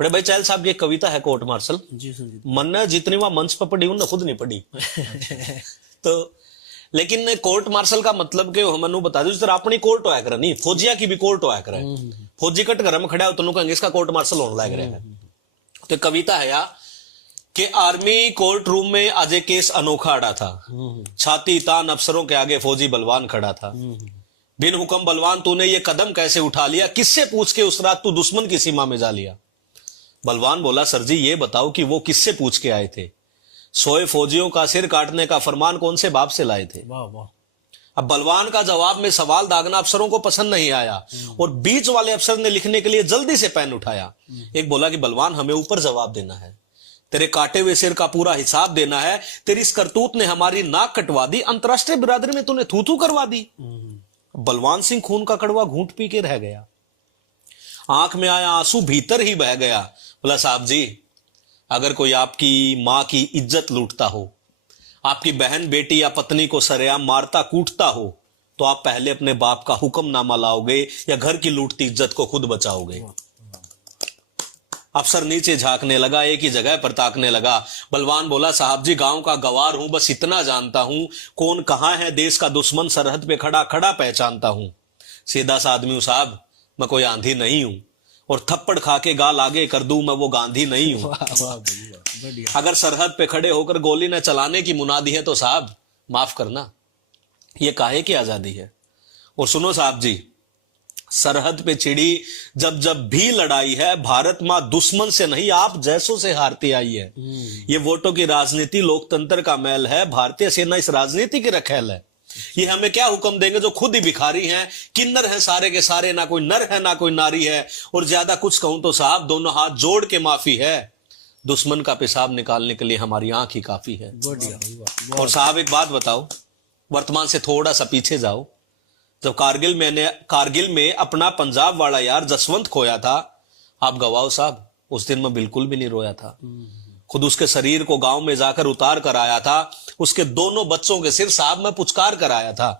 बड़े भाई चहल साहब की एक कविता है कोर्ट मार्शल। जी संजीत। मन ने जितनी वहां मंच पर पढ़ी उन्हें खुद नहीं पढ़ी। तो लेकिन कोर्ट मार्शल का मतलब के हमनु बता दो, जिस तरह अपनी कोर्ट होया करे नहीं, फौजिया की भी कोर्ट होया करे। फौजी कट घर में खड़ा हो तो कहेंगे इसका कोर्ट मार्शल होने लग रहा है। तो कविता है या कि आर्मी कोर्ट रूम में आज एक केस अनोखा अड़ा था। छाती तान अफसरों के आगे फौजी बलवान खड़ा था। बिन हुक्म बलवान तूने ये कदम कैसे उठा लिया, किससे पूछ के उस रात तू दुश्मन की सीमा में जा लिया। बलवान बोला सर जी ये बताओ कि वो किससे पूछ के आए थे, सोए फौजियों का सिर काटने का फरमान कौन से बाप से लाए थे। वाह वाह। अब बलवान का जवाब में सवाल दागना अफसरों को पसंद नहीं आया और बीच वाले अफसर ने लिखने के लिए जल्दी से पेन उठाया। एक बोला कि बलवान हमें ऊपर जवाब देना है, तेरे काटे हुए सिर का पूरा हिसाब देना है। तेरी इस करतूत ने हमारी नाक कटवा दी, अंतरराष्ट्रीय बिरादरी में तूने थू थू करवा दी। बलवान सिंह खून का कड़वा घूंट पी के रह गया, आंख में आया आंसू भीतर ही बह गया। बोला साहब जी अगर कोई आपकी मां की इज्जत लूटता हो, आपकी बहन बेटी या पत्नी को सरेआम मारता कूटता हो, तो आप पहले अपने बाप का हुक्मनामा लाओगे या घर की लूटती इज्जत को खुद बचाओगे। अफसर नीचे झांकने लगा, एक ही जगह पर ताकने लगा। बलवान बोला साहब जी गांव का गवार हूं, बस इतना जानता हूं कौन कहां है देश का दुश्मन, सरहद पे खड़ा खड़ा पहचानता हूं। सीधा सा आदमी हूं साहब, मैं कोई आंधी नहीं हूं, और थप्पड़ खा के गाल आगे कर दूं मैं वो गांधी नहीं हूं। अगर सरहद पे खड़े होकर गोली न चलाने की मुनादी है तो साहब माफ करना, ये काहे की आजादी है। और सुनो साहब जी, सरहद पे छिड़ी जब जब भी लड़ाई है, भारत मां दुश्मन से नहीं आप जैसों से हारती आई है। ये वोटों की राजनीति लोकतंत्र का मैल है, भारतीय सेना इस राजनीति की रखेल है। ये हमें क्या हुक्म देंगे जो खुद ही भिखारी हैं, किन्नर हैं सारे के सारे, ना कोई नर है ना कोई नारी है। और ज्यादा कुछ कहूं तो साहब दोनों हाथ जोड़ के माफी है, दुश्मन का पेशाब निकालने के लिए हमारी आंख ही काफी है। और साहब एक बात बताओ, वर्तमान से थोड़ा सा पीछे जाओ, जब कारगिल में अपना पंजाब वाला यार जसवंत खोया था, आप गवाह साहब उस दिन मैं बिल्कुल भी नहीं रोया था। खुद उसके शरीर को गांव में जाकर उतार कर आया था, उसके दोनों बच्चों के सिर साहब मैं पुचकार कर आया था।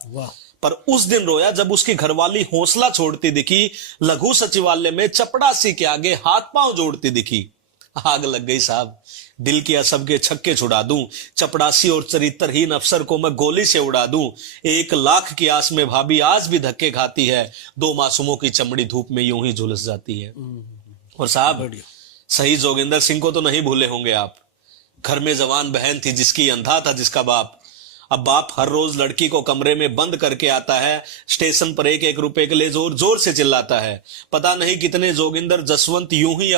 पर उस दिन रोया जब उसकी घरवाली हौसला छोड़ती दिखी, लघु सचिवालय में चपड़ासी के आगे हाथ पांव जोड़ती दिखी। आग लग गई साहब, दिल किया सबके छक्के छुड़ा दूं, चपड़ासी और चरित्रहीन अफसर को मैं गोली से उड़ा दूं। 1 लाख की आस में भाभी आज भी धक्के खाती है, 2 मासूमों की चमड़ी धूप में यूं ही झुलस जाती है। और साहब सही जोगिंदर सिंह को तो नहीं भूले होंगे आप, घर में जवान बहन थी जिसकी अंधा था जिसका बाप। अब बाप हर रोज लड़की को कमरे में बंद करके आता है, स्टेशन पर 1-1 रुपए के लिए जोर जोर से चिल्लाता है। पता नहीं कितने जोगिंदर जसवंत यूं ही